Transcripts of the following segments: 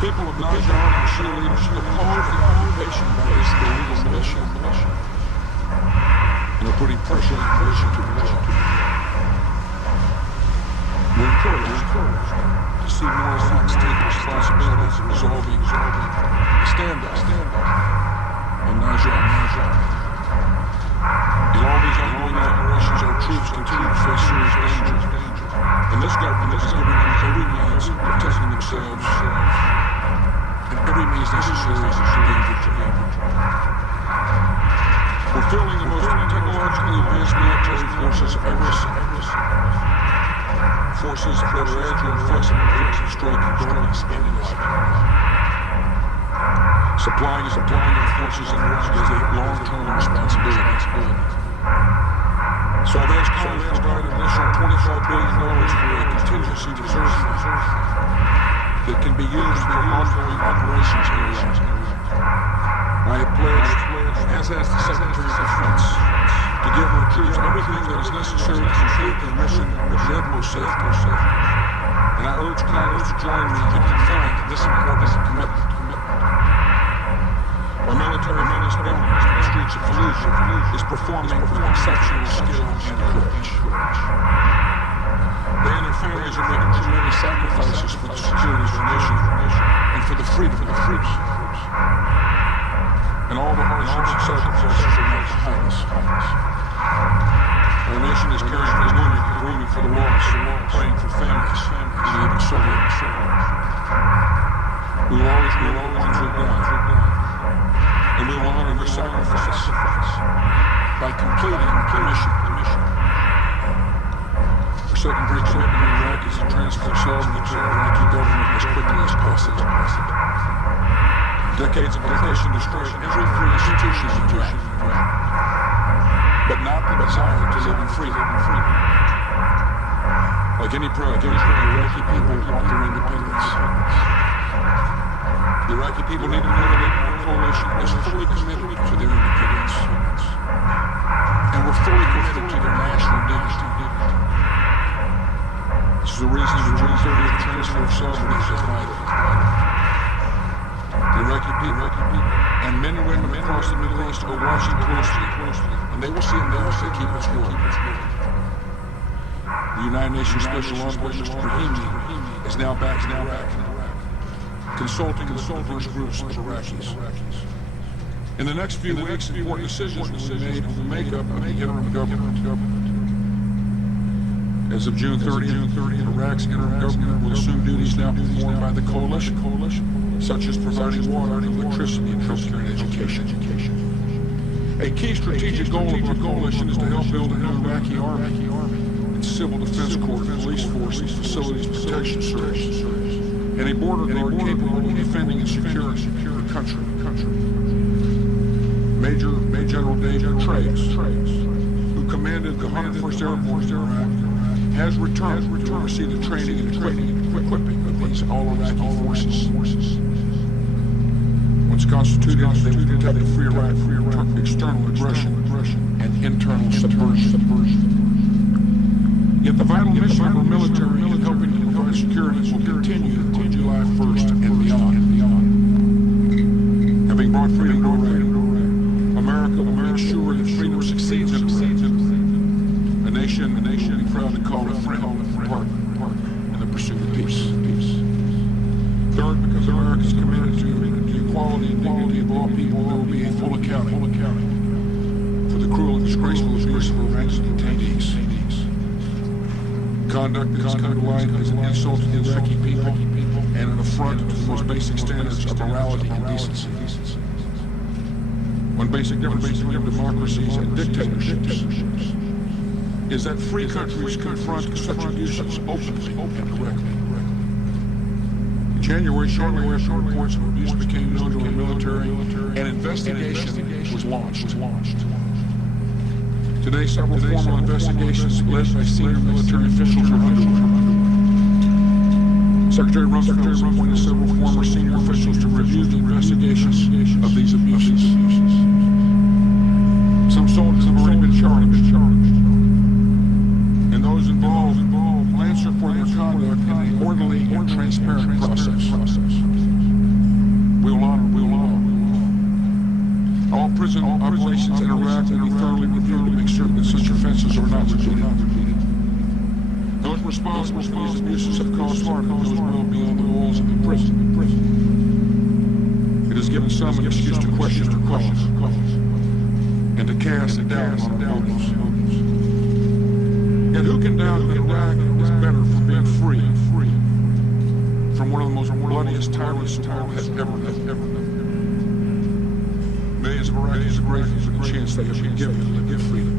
people of Najjar and Shia leadership opposed the occupation by this illegal militia and are putting pressure on the militia to withdraw. We're encouraged to see more Iraqis take responsibility for resolving the standoff in Najjar. In all these ongoing operations, our troops continue to face serious danger. And this government is giving them every means of protecting themselves and every means necessary to gain victory. We're fielding the most technologically advanced military forces ever seen. Forces that are agile and flexible to destroy components and life. Supplying our forces in Iraq is a long-term responsibility. So I've asked Congress to provide an additional $25 billion for a contingency reserve that can be used for ongoing operations in Iraq. I have pledged, as has the Secretary of Defense, to give our troops everything that is necessary to complete their mission with the utmost safety. And I urge Congress to join me in confirming this important commitment. Our military men in the streets of Fallujah is performing with exceptional skill and courage. They and their families are making tremendous sacrifices for the security of the nation and for the freedom of the troops. And all the hardships and sacrifices are not behind us. Our nation is caring for the wounded, grieving for the lost, praying for families, and even children. We will always be the ones who die. And we will honor their sacrifice by completing the mission. Our second great commitment in Iraq is to transfer sovereignty to the Iraqi government as quickly as possible. Decades of oppression destroyed every free institution in Iraq, but not the desire to live in freedom. Like any the Iraqi people want their independence. The Iraqi people need to know that our coalition is fully committed to their independence. And we're fully committed to their national dignity. This is the reason the June 30th transfer of sovereignty is vital. The Iraqi people and men and women across the Middle East are watching closely, and they will see it now if they keep its word. The United Nations Special Envoy, Mr. Brahimi, is now back in Iraq, consulting with diverse groups of Iraqis. In the next few weeks, important decisions will be made on the makeup of the interim government. As of June 30th, Iraq's interim government will assume duties now performed by the coalition, such as providing water, electricity, and healthcare and education. A key strategic goal of our coalition is to help build a new Iraqi army and civil defense corps, police forces, facilities protection service, and a border guard capable of defending and securing the country. Major General David Trace, who commanded the 101st Airborne in Iraq, has returned to oversee the training and equipping of these all-Iraqi forces. Once constituted, they will protect the free Iraq from external aggression and internal subversion. Yet the vital mission of our military in helping to provide security will continue until July 1st and beyond. Having brought freedom to Iraq, America will make sure that freedom succeeds in Iraq. A nation will be proud to call a friend and partner in the pursuit of peace. Third, because America is committed to the equality and dignity of all people, there will be a full accounting for the cruel and disgraceful abuse of Iraq's detainees. Conduct that has come to light is an insult to the Iraqi people and an affront to the most basic standards of morality and decency. One basic difference between democracies and dictatorships is that free countries confront such abuses openly and directly. In January, shortly after reports of abuse became known to the military, an investigation was launched. Today, several formal investigations led by senior military officials are underway. Secretary Rumsfeld has appointed several former senior officials to review the investigations of these abuses. Some soldiers have already been charged, and those involved will answer for their conduct in an orderly and transparent process. prison operations in Iraq will be thoroughly reviewed to make certain that such offenses are not repeated. Those responsible for these abuses have caused harm to those well beyond the walls of the prison. It has given some an excuse to question our cause and to cast doubt on our motives. Yet who can doubt that Iraq is better for being free from one of the most bloodiest tyrants the world has ever known? Millions of Iraqis are grateful for the chance they have been given to live in freedom.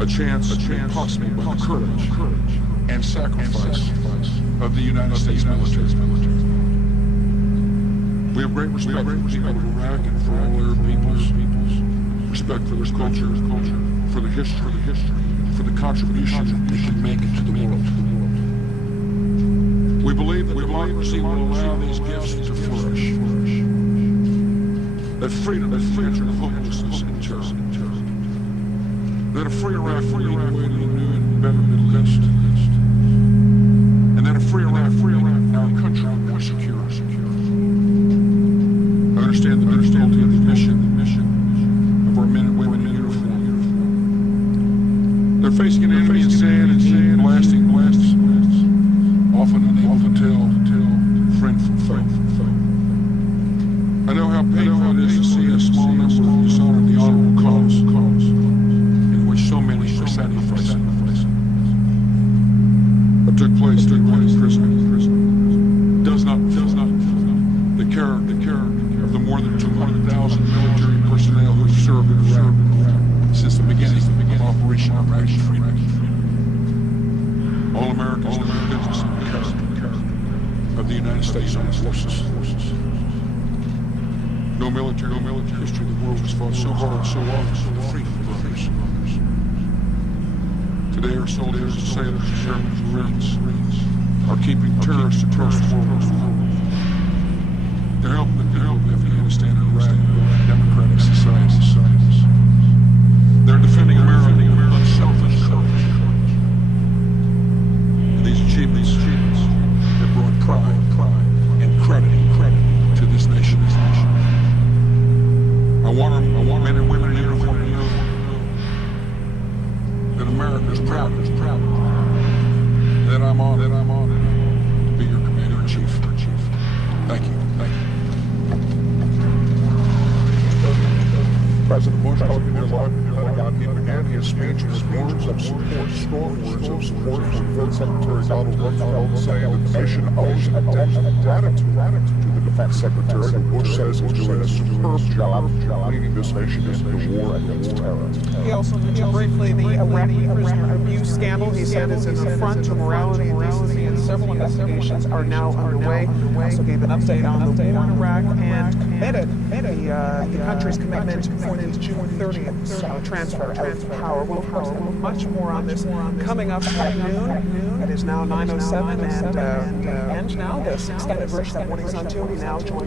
A chance made possible by the courage and sacrifice of the United States military. We have great respect for the people of Iraq and for all their peoples, respect for their culture, for the history, for the contribution they can make to the world. We believe that democracy will allow these gifts to flourish. That freedom is the answer to hopelessness and terror. That a free Iraq will lead the way to a new and better Middle East. And that a free Iraq, our country more secure. I understand the difficulty of the mission of our men and women in uniform. They're facing an enemy in sand and heat, blasting blasts, often unable to tell friend from foe. I know how painful it is to see a small number dishonor the honorable cause in which so many are sacrificing. What took place in prison does not the character of the more than 200,000 military personnel who have served in Iraq since the beginning of Operation Freedom. All Americans know the business and the character of the United States Armed Forces. No military history of the world has fought so hard, so often for the freedom of others. Today our soldiers and sailors, Germans and Marines are keeping terrorists across the world. They're helping the people of Afghanistan and Iraq and democratic societies. They're defending America with unselfish courage. And these achievements have brought pride and credit to this nation. I want men and women in uniform to know that America is proud. That I'm honored to be your commander-in-chief. Thank you. President Bush spoken there live. He began his speech with words of support, strong words of support for Defense Secretary Donald Rumsfeld, saying that the nation owes a debt of gratitude to the Defense Secretary, who Bush says is doing a superb job leading this nation into the war against terror. He also mentioned briefly the Iraqi prisoner abuse scandal. He said it's an affront to morality and decency, and several investigations are now underway. He also gave an update on the war in Iraq and committed the country's commitment for the June 30th transfer of power. We'll, of course, have much more on this coming up at noon. It is now 9:07, and now the extended version of Mornings on 2. We now join.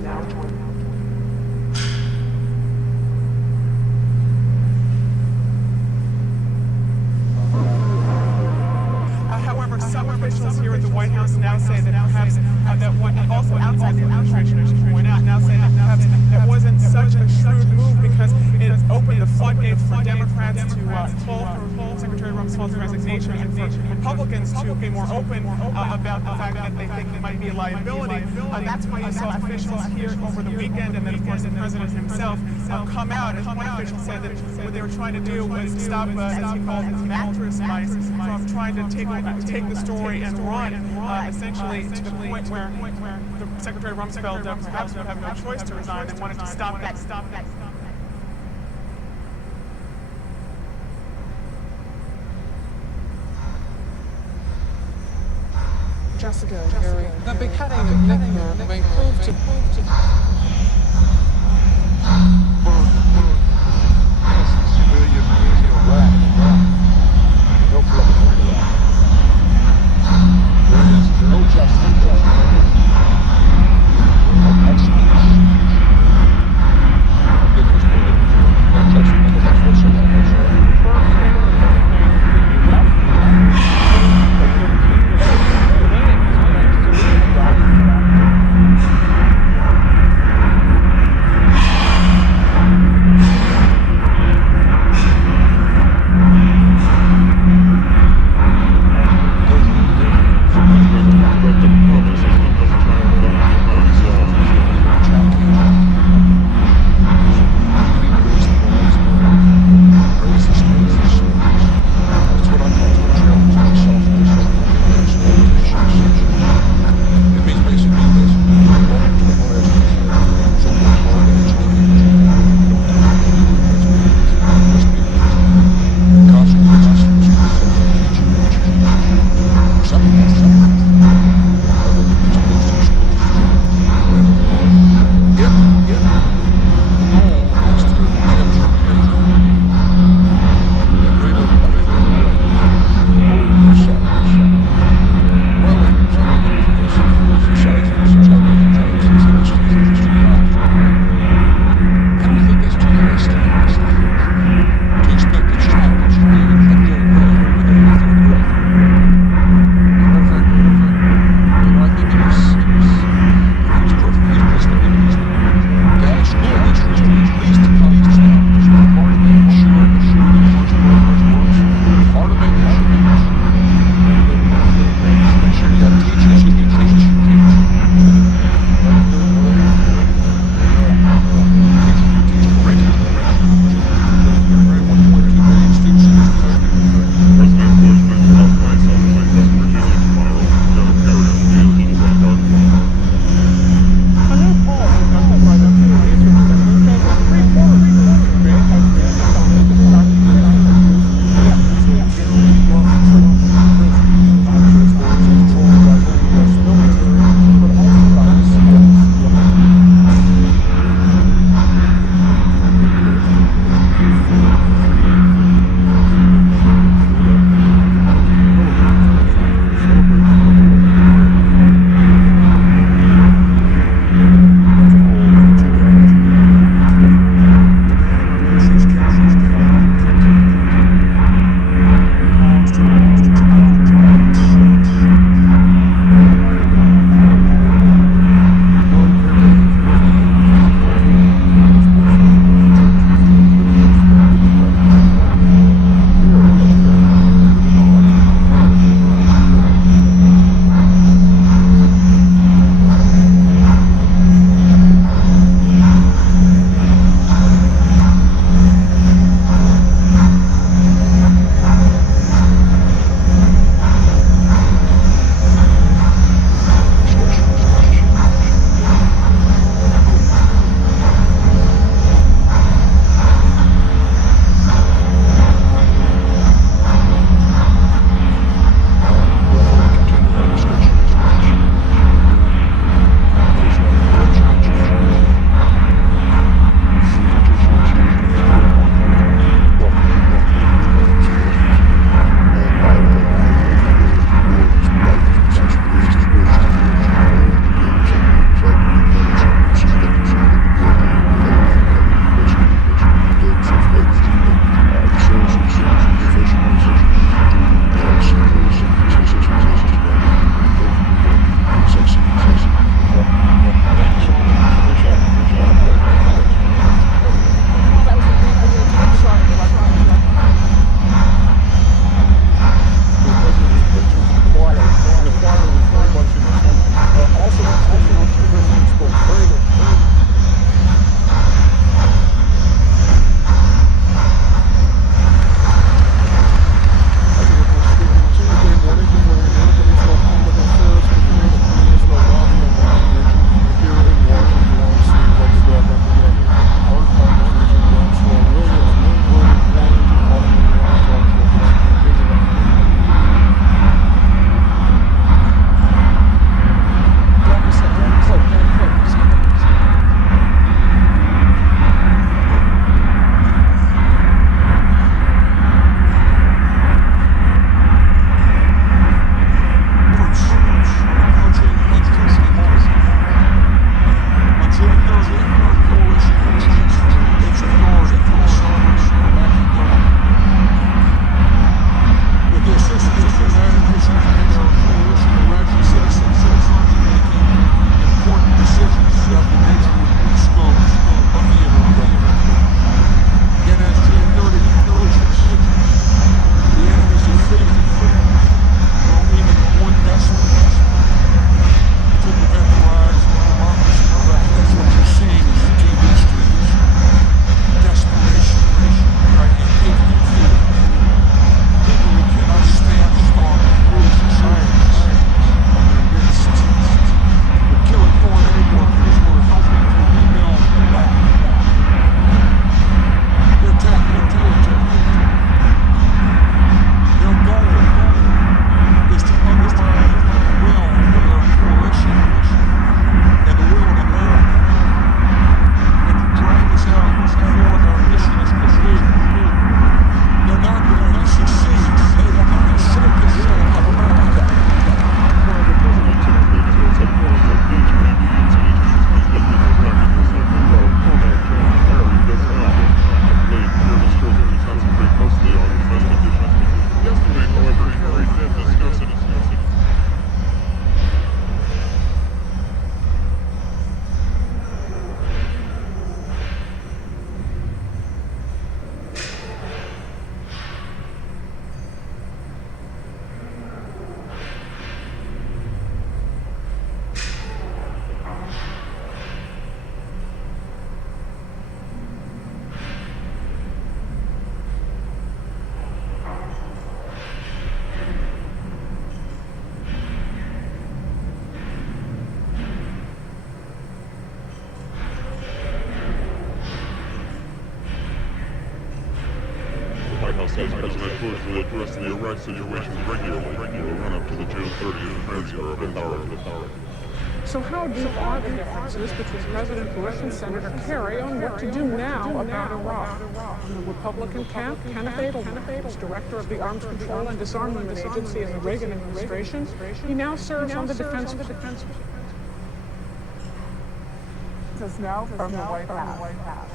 However, some officials here at the White House now say that perhaps that what also outside the administration, I should point out, now say that perhaps that wasn't such a shrewd move because it opened the floodgates for Democrats to call for Secretary Rumsfeld's resignation and for Republicans to be more open about the fact that they think he might be a liability. That's why you saw officials here over the weekend, and then of course the president himself come out. As one official said that what they were trying to do was stop, as he called it, mattress mice from trying to take the story and run, essentially to the point where the Secretary Rumsfeld perhaps would have no choice to resign and wanted to stop that. Jessica, Harry. The beheading of Nick Murphy may prove to the Iraq situation regularly in the run-up to the June 30th transfer of authority. So how deep are the differences between President Bush and Senator Kerry on what to do now about Iraq? In the Republican camp, Kenneth Adelman was director of the Arms Control and Disarmament Agency in the Reagan administration. He now serves on the Defense. This is now from the White House.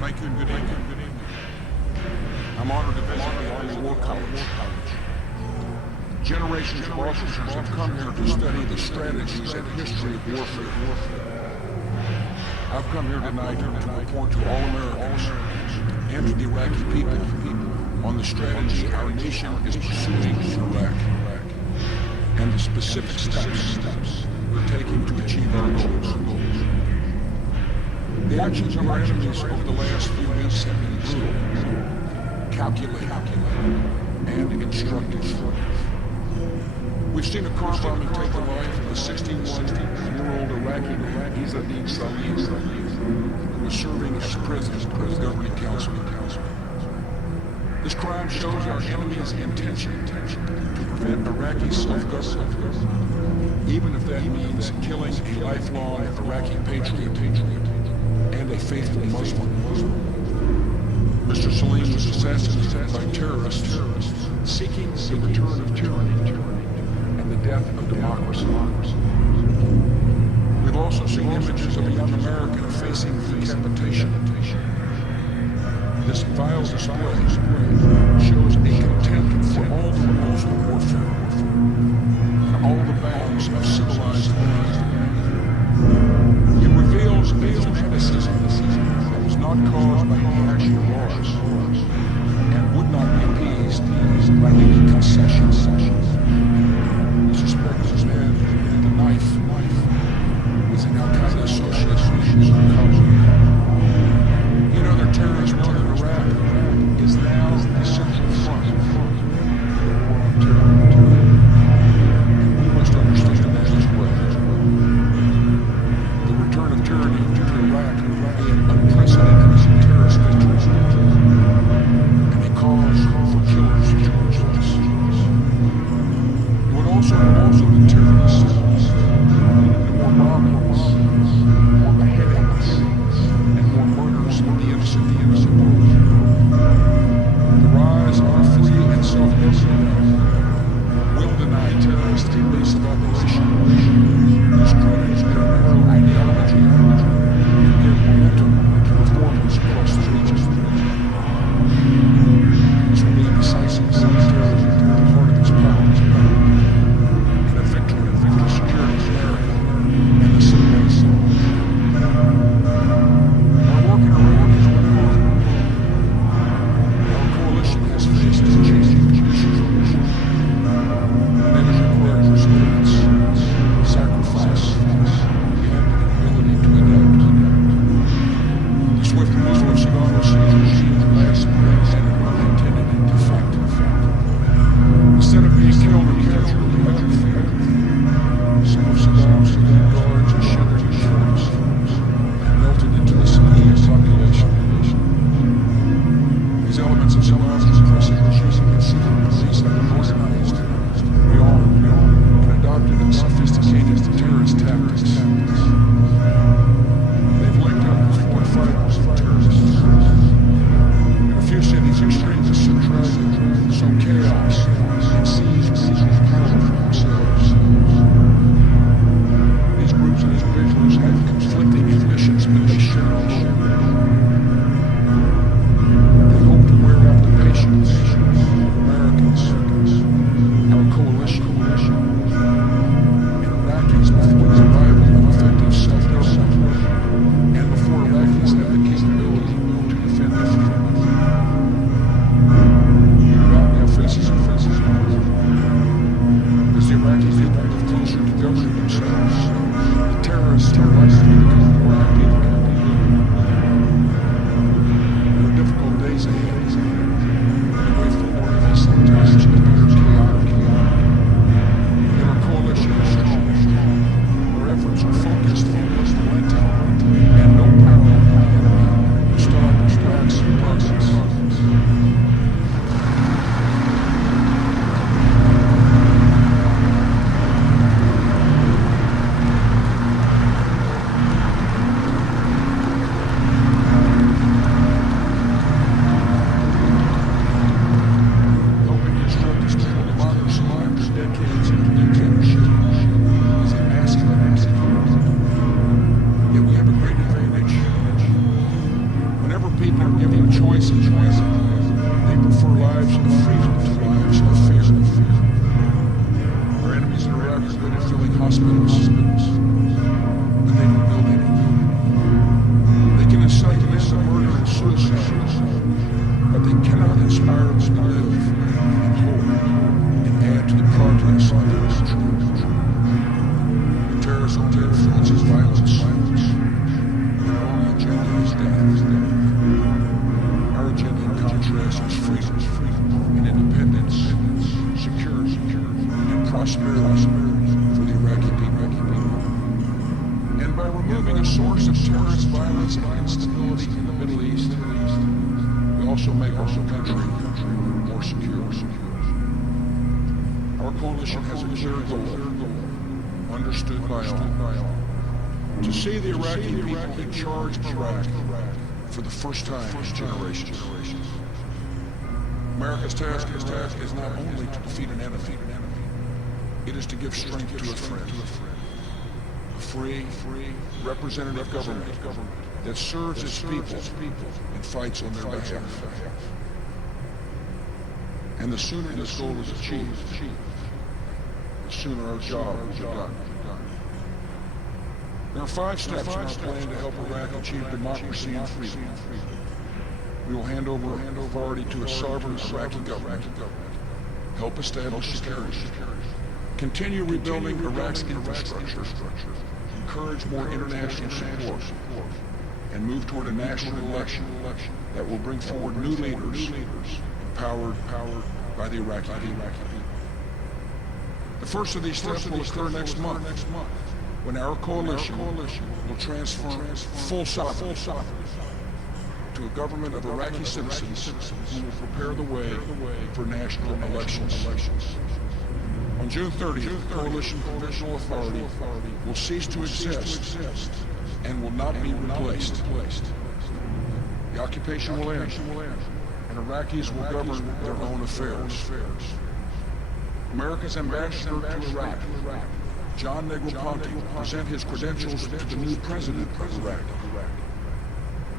Thank you and good evening. I'm honored to visit the Army War College. Generations of officers have come here to study the strategies and history of warfare. I've come here tonight to report to all Americans and to the Iraqi people on the strategy our nation is pursuing in Iraq and the specific steps we're taking to achieve our goals. The actions of our enemies over the last few weeks have been brutal, calculated, and instructive. We've seen a car bombing take the life of a 61-year-old Iraqi man, Izzadin Salim, who was serving as president of the Governing Council. This crime shows our enemy's intention to prevent Iraqi self-government, even if that means killing a lifelong Iraqi patriot and a faithful Muslim. Mr. Salim was assassinated by terrorists seeking the return of tyranny and the death of democracy. We've also seen images of a young American facing decapitation. This vile display shows a contempt for all the rules of warfare and all the bounds of civilized life. It reveals a fanaticism that was not caused by any actual laws and would not be appeased by any concessions. We suspect this man with the knife was an Al-Qaeda associate who is uncovered. Yet other terrorists know that Iraq is now the central front hospitals, but they don't build any. They can incite men to murder and suicide, but they cannot inspire us to live in hope and add to the progress of their country. Terrorism only influences violence, and their only agenda is death. Our agenda, in contrast, is freedom and independence, security and prosperity for the Iraqi people. And by removing a source of terrorist violence and instability in the Middle East, we also make our country more secure. Our coalition has a clear goal, understood by all, to see the Iraqi people in charge of Iraq for the first time in generations. America's task is not only to defeat an enemy, it is to give strength to a friend. A free, representative government that serves its people and fights on their behalf. And the sooner this goal is achieved, the sooner our job will be done. There are 5 steps in our plan to help Iraq achieve democracy and freedom. We will hand over authority to a sovereign Iraqi government, help establish security, continue rebuilding Iraq's infrastructure, encourage more international support, and move toward a national election that will bring forward new leaders empowered by the Iraqi people. The first of these steps will occur next month, when our coalition will transfer full sovereignty to a government of Iraqi citizens who will prepare the way for national elections. On June 30th, the Coalition Provisional Authority will cease to exist and will not be replaced. The occupation will end, and Iraqis will govern their own affairs. America's ambassador to Iraq, John Negroponte, will present his credentials to the new president of Iraq.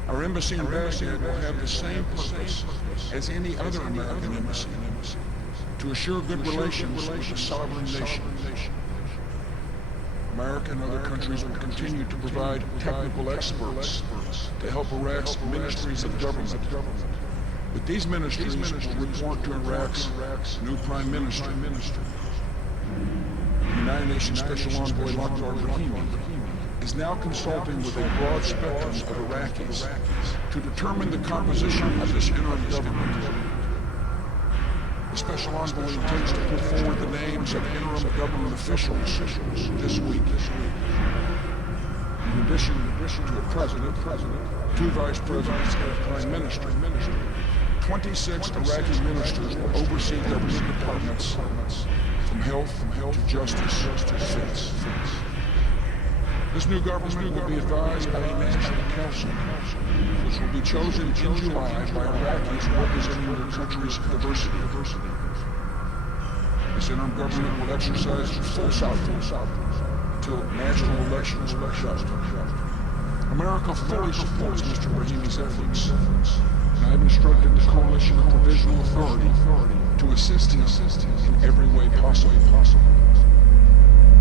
Our embassy in Baghdad will have the same purpose as any other American embassy, to assure good relations with a sovereign nation. America and other countries will continue to provide technical experts to help Iraq's ministries of government. But these ministries will report to Iraq's new prime minister. The United Nations Special Envoy Lakhdar Brahimi is now consulting with a broad spectrum of Iraqis to determine the composition of this interim government. The Special Envoy intends to put forward the names of interim government officials this week. In addition to a president, 2 vice presidents, and a prime minister, 26 Iraqi ministers will oversee government departments from health to justice to defense. This new government will be advised by a national council, which will be chosen in July by Iraqis representing their country's diversity. This interim government will exercise full sovereignty until national elections are held. America fully supports Mr. Brahimi's efforts, and I have instructed the Coalition of Provisional Authority to assist him in every way possible.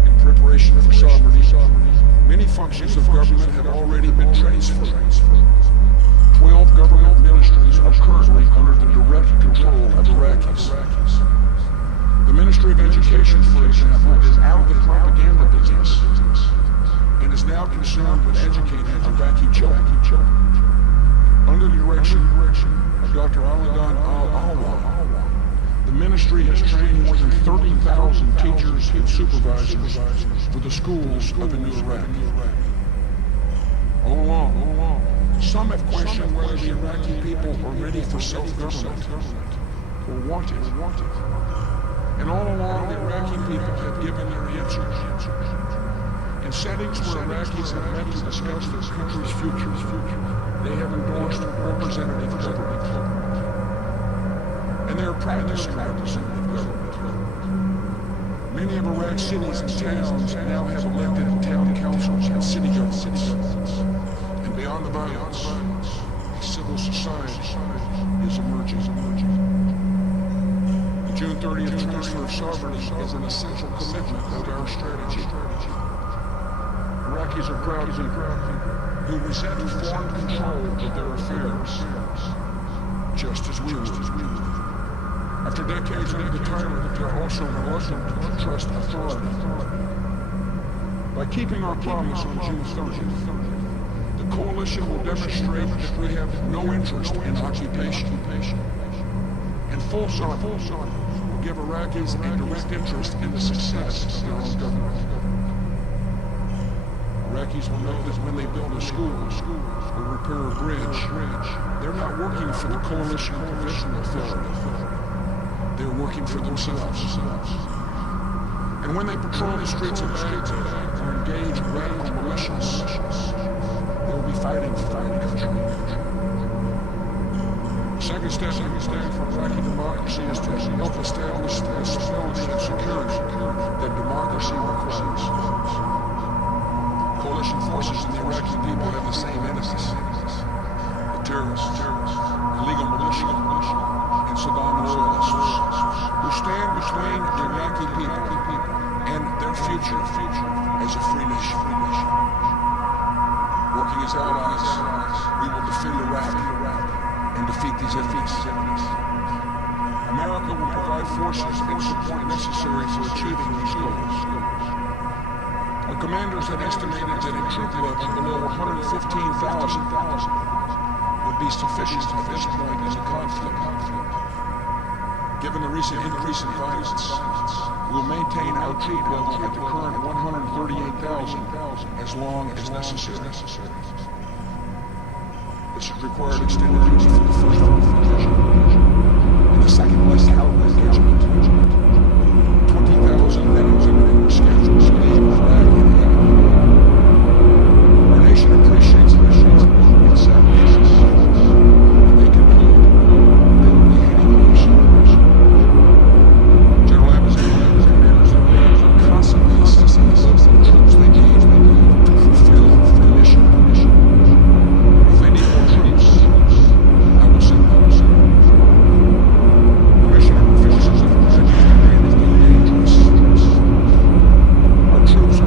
In preparation for sovereignty, many functions of government have already been transferred. 12 government ministries are currently under the direct control of Iraqis. The Ministry of Education, for example, is out of the propaganda business and is now concerned with educating Iraqi children. Under the direction of Dr. Aladan Al-Alwa, the ministry has trained more than 30,000 teachers and supervisors for the schools of the new Iraq. All along, some have questioned whether the Iraqi people are ready for self-government or want it. And all along, the Iraqi people have given their answers. In settings where Iraqis have met to discuss their country's future, they have endorsed representative government. And they are practicing representative government. Many of Iraq's cities and towns now have elected town councils and city governments. And beyond the violence, civil society is emerging. In June 30th transfer of sovereignty is an essential commitment of our strategy. Iraqis are proud people who resent foreign control of their affairs, just as we would. After decades under the tyrant, they're also reluctant to trust authority. By keeping our promise on June 30th, the coalition will demonstrate that we have no interest in occupation. And full stop will give Iraqis a direct interest in the success of their own government. Iraqis will know that when they build a school or repair a bridge, they're not working for the coalition provisional authority. They're working for themselves. And when they patrol the streets of Baghdad or engage radical militias, they will be fighting for their country. Second step for Iraqi democracy is to help establish the stability and security that democracy requires. Coalition forces and the Iraqi people have the same enemies: the terrorists, illegal militia, and Saddam loyalists, who stand between the Iraqi people and their future as a free nation. Working as allies, we will defend Iraq and defeat these enemies. America will provide forces and support necessary for achieving these goals. Our commanders had estimated that a troop level below 115,000 would be sufficient at this point in the conflict. Given the recent increase in violence, we'll maintain our troop level at the current 138,000 as long as necessary. This has required extended duty for the 1st Armored Division and the 2nd West Cavalry Regiment. 20,000 men and women were scheduled to leave Iraq in April. Our nation appreciates their shields and sacrifices, and they can know they will be heading overseas. General Abbas and the commanders of Iraq are constantly assessing the level of troops they need to fulfill the mission. If they need more troops, I will send them. The mission of the forces of Iraq is dangerous. Our troops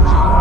Iraq.